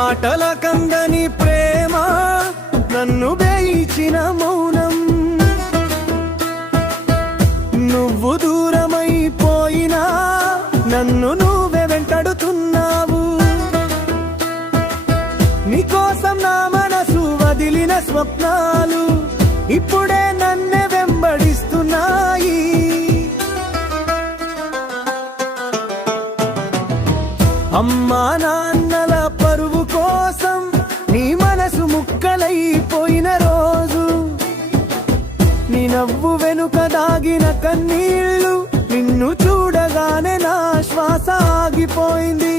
మాటల కందని ప్రేమ నన్ను వేయించిన మౌనం నువ్వు దూరమైపోయినా నన్ను నువ్వే వెంటాడుతున్నావు నీకోసం నా మనసు వదిలిన స్వప్నాలు ఇప్పుడే నన్నే వెంబడిస్తున్నాయి అమ్మా నాన్నల పరువు కోసం నీ మనసు ముక్కలైపోయిన రోజు నీ నవ్వు వెనుక దాగిన కన్నీళ్ళు నిన్ను చూడగానే నా శ్వాస ఆగిపోయింది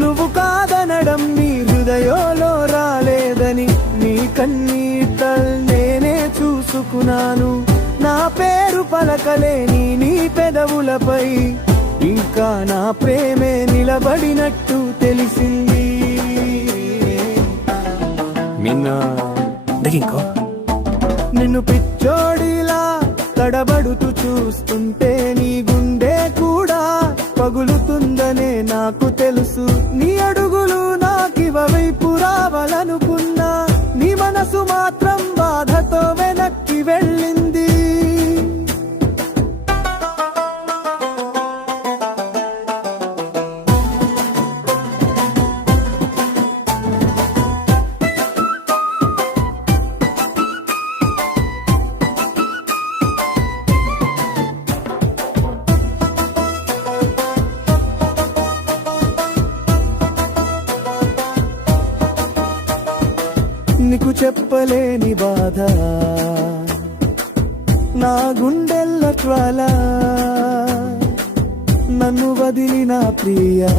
నువ్వు కాదనడం నీ హృదయంలో రాలేదని నీ కన్నీటల్ నేనే చూసుకున్నాను నా పేరు పలకలేని నీ పెదవులపై ఇంకా నా ప్రేమే నిలబడినట్టు తెలిసింది నిన్ను పిచ్చోడిలా తడబడుతూ చూస్తుంటే నీ గుండె కూడా పగులుతుందనే నాకు తెలుసు నీ అడుగులు నాకివైపు రావాలనుకున్నా నీ మనసు మాత్రం బాధతో వెనక్కి వెళ్ళింది నీకు చెప్పలేని బాధ నా గుండెల్ల జ్వాల నన్ను వదిలిన ప్రియా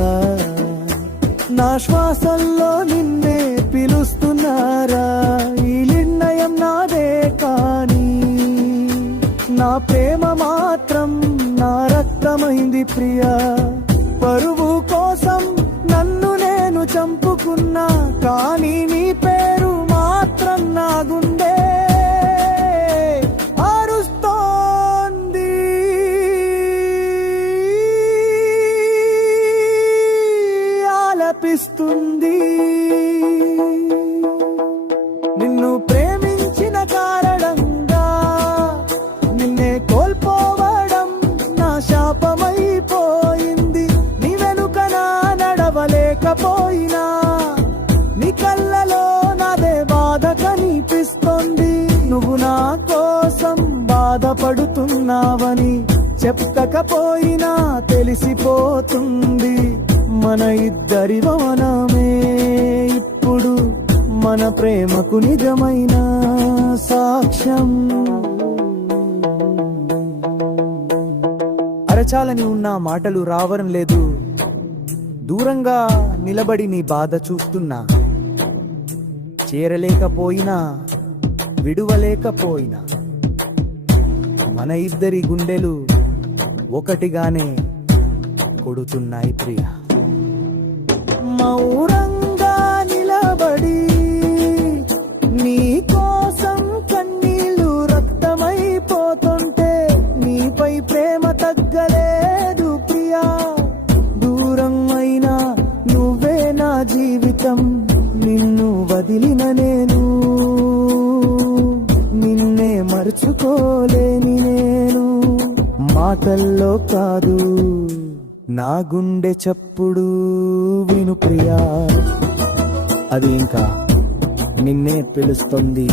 నా శ్వాసల్లో నిన్నే పిలుస్తున్నారా ఈ నిర్ణయం నాదే కానీ నా ప్రేమ మాత్రం నా రక్తమైంది ప్రియా పరువు కోసం నన్ను నేను చంపుకున్నా కానీ నీ పేరు మాత్రం నా గుండె అరుస్తోంది ఆలపిస్తుంది నిన్ను ప్రేమించిన కారణంగా నిన్నే కోల్పోవడం నా శాపమైపోయింది నీ వెనుక నా నడవలేకపోయినా నీ కళ్ళలో నాదే బాధ కనిపిస్తోంది నువ్వు నా కోసం బాధపడుతున్నావని చెప్పకపోయినా తెలిసిపోతుంది మన ఇద్దరి మౌనమే ఇప్పుడు మన ప్రేమకు నిజమైన సాక్ష్యం అరచాలని ఉన్న మాటలు రావడం లేదు దూరంగా నిలబడి నీ బాధ చూస్తున్నా చేరలేకపోయినా విడువలేకపోయినా మన ఇద్దరి గుండెలు ఒకటిగానే కొడుతున్నాయి ప్రియా మౌనంగా నిలబడి నీ కోసం కన్నీళ్ళు రక్తమైపోతుంటే నీపై ప్రేమ తగ్గలేదు ప్రియా దూరం అయినా నువ్వే నా జీవితం నిన్ను వదిలిన నేను నిన్నే మర్చుకోలేని నేను మాటల్లో కాదు నా గుండె చప్పుడు విను ప్రియా అది ఇంకా నిన్నే పిలుస్తుంది